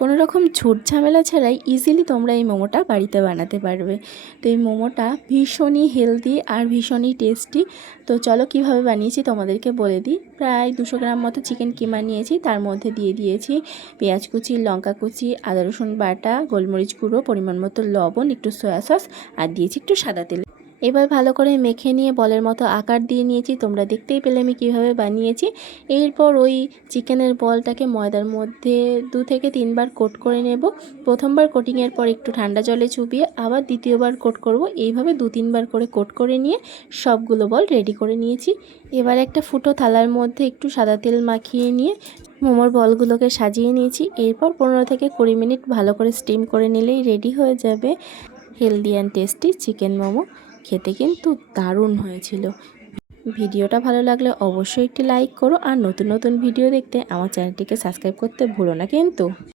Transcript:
কোনো রকম ঝুট ঝামেলা ছাড়াই ইজিলি তোমরা এই মোমোটা বাড়িতে বানাতে পারবে। তো এই মোমোটা ভীষণই হেলদি আর ভীষণই টেস্টি। তো চলো কিভাবে বানিয়েছি তোমাদেরকে বলে দিই। প্রায় 200 গ্রাম মতো চিকেন কিমা নিয়েছি, তার মধ্যে দিয়ে দিয়েছি পেঁয়াজ কুচি, লঙ্কা কুচি, আদা রসুন বাটা, গোলমরিচ গুঁড়ো, পরিমাণ মতো লবণ, একটু সয়া সস আর দিয়েছি একটু সাদা তেল। এবার ভালো করে মেখে নিয়ে বলের মতো আকার দিয়ে নিয়েছি। তোমরা দেখতেই পেলে আমি কীভাবে বানিয়েছি। এরপর ওই চিকেনের বলটাকে ময়দার মধ্যে 2 থেকে 3 বার কোট করে নেব। প্রথমবার কোটিংয়ের পর একটু ঠান্ডা জলে চুবিয়ে আবার দ্বিতীয়বার কোট করব। এইভাবে 2-3 বার করে কোট করে নিয়ে সবগুলো বল রেডি করে নিয়েছি। এবার একটা ফুটো থালার মধ্যে একটু সাদা তেল মাখিয়ে নিয়ে মোমোর বলগুলোকে সাজিয়ে নিয়েছি। এরপর 15 থেকে 20 মিনিট ভালো করে স্টিম করে নিলেই রেডি হয়ে যাবে healthy and tasty chicken momo. খেতে কিন্তু দারুণ হয়েছিল। ভিডিওটা ভালো লাগলে অবশ্যই একটি লাইক করো আর নতুন নতুন ভিডিও দেখতে আমার চ্যানেলটিকে সাবস্ক্রাইব করতে ভুলো না কিন্তু।